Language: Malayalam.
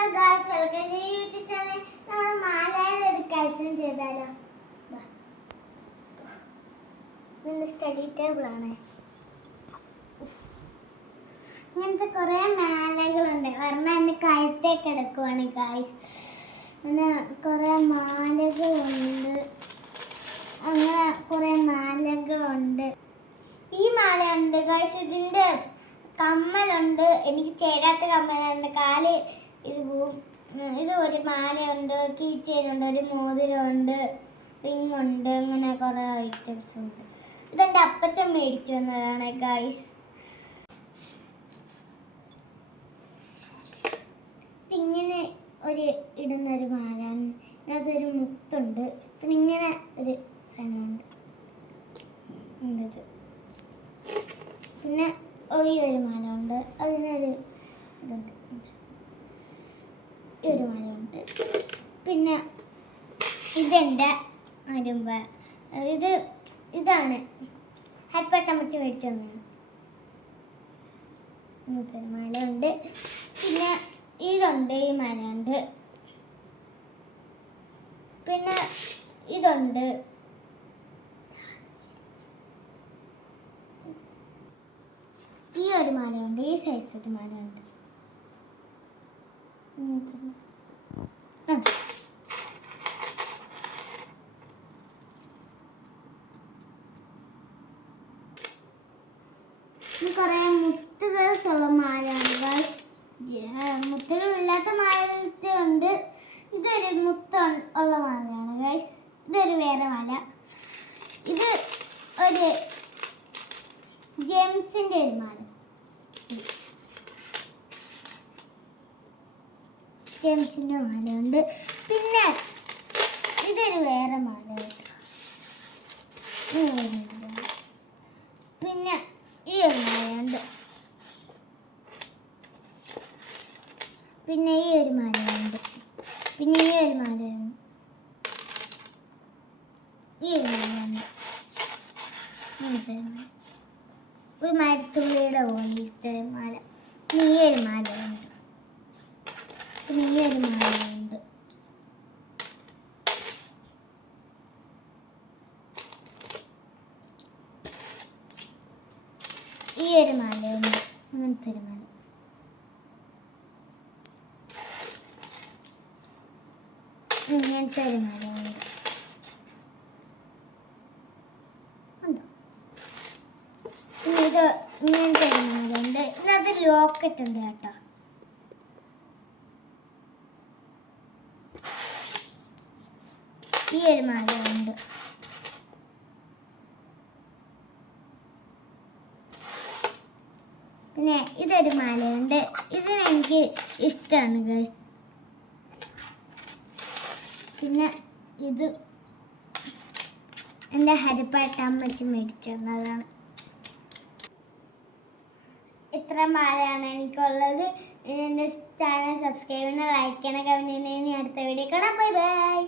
Hello guys, welcome to YouTube channel. നമ്മൾ മാലയുടെ ഒരു കളക്ഷൻ ചെയ്താലോ? സ്റ്റഡി ടേബിൾ ആണ്. ഇങ്ങനത്തെ കുറേ മാലകളുണ്ട്. ഒരെണ്ണം എൻ്റെ കഴുത്തേക്ക് എടുക്കുവാണ് ഗായ്സ്. അങ്ങനെ കുറേ മാലകളുണ്ട്. അങ്ങനെ കുറേ മാലകളുണ്ട്. ഈ മാലയുണ്ട് ഗായ്സ്. ഇതിൻ്റെ കമ്മലുണ്ട്. എനിക്ക് ചേരാത്ത കമ്മലുണ്ട്. കാല് ഇത് ഒരു മാലയുണ്ട്, കീ ചെയിനുണ്ട്, ഒരു മോതിരമുണ്ട്, റിംഗ് ഉണ്ട്. അങ്ങനെ കുറേ ഐറ്റംസ് ഉണ്ട്. ഇതെൻ്റെ അപ്പച്ചൻ മേടിച്ചു തന്നതാണ് ഗായ്സ്. ഇങ്ങനെ ഒരു ഇടുന്നൊരു മാലയാണ്. ഇതിനകത്തൊരു മുത്തുണ്ട്. പിന്നെ ഇങ്ങനെ ഒരു സാധനമുണ്ട്. പിന്നെ ഈ ഒരു മാല ഉണ്ട്. അതിനൊരു ഇതുണ്ട്. ഈ ഒരു മാലയുണ്ട്. പിന്നെ ഇതെൻ്റെ അരുമ്പ. ഇതാണ് ഹരിപ്പട്ടമ്മച്ച് മേടിച്ചു തന്നെയാണ്. ഇങ്ങനത്തെ മാലയുണ്ട്. പിന്നെ ഇതുണ്ട്. ഈ മാലയുണ്ട്. പിന്നെ ഇതുണ്ട്. ഈ ഒരു മാലയുണ്ട്. ഈ സൈസ് ഒരു മാലയുണ്ട്. കുറേ മുത്തുകളുള്ള മാലയാണ്. മുത്തുകളില്ലാത്ത മാലയുണ്ട്. ഇതൊരു മുത്ത ഉള്ള മാലയാണ് ഗൈസ്. ഇതൊരു വേറെ മാല. ഇത് ഒരു ജെംസിൻ്റെ ഒരു മാല. ജെംസിൻ്റെ മാലയുണ്ട്. പിന്നെ ഇതൊരു വേറെ മാലയുണ്ട്. പിന്നെ ഈ ഒരു മാലയുണ്ട്. പിന്നെ ഈ ഒരു മാലയുണ്ട്. പിന്നെ ഈ ഒരു മാലയുണ്ട്. ഈ ഒരു മാലയുണ്ട്. ഒരു മരത്തുള്ളിയുടെ പോലത്തെ മാല. പിന്നെ ഈ ഒരു മാലയുണ്ട്. പിന്നെ ഈ ഒരു മാലയുണ്ട്. ഈ ഒരു മാലയുണ്ട്. അങ്ങനത്തെ ഒരു മാല. ഇങ്ങനത്തെ ഒരു മാലയുണ്ട്. ഇത് ഇങ്ങനത്തെ ഒരു മാലയുണ്ട്. ഇതിനകത്ത് ലോക്കറ്റ് ഉണ്ട് കേട്ടോ. ഈ ഒരു മാലയുണ്ട്. പിന്നെ ഇതൊരു മാലയുണ്ട്. ഇതിനെനിക്ക് ഇഷ്ടമാണ് ഗൈസ്. പിന്നെ ഇത് എൻ്റെ ഹരിപ്പാട്ടമ്മച്ച് മേടിച്ചു തന്നതാണ്. ഇത്ര മാലയാണ് എനിക്കുള്ളത്. എൻ്റെ ചാനൽ സബ്സ്ക്രൈബ് ചെയ്യണം, ലൈക്ക് ചെയ്യണം, കമന്റ് ചെയ്യണം. ഇനി അടുത്ത വീഡിയോ കാണാം. Bye bye.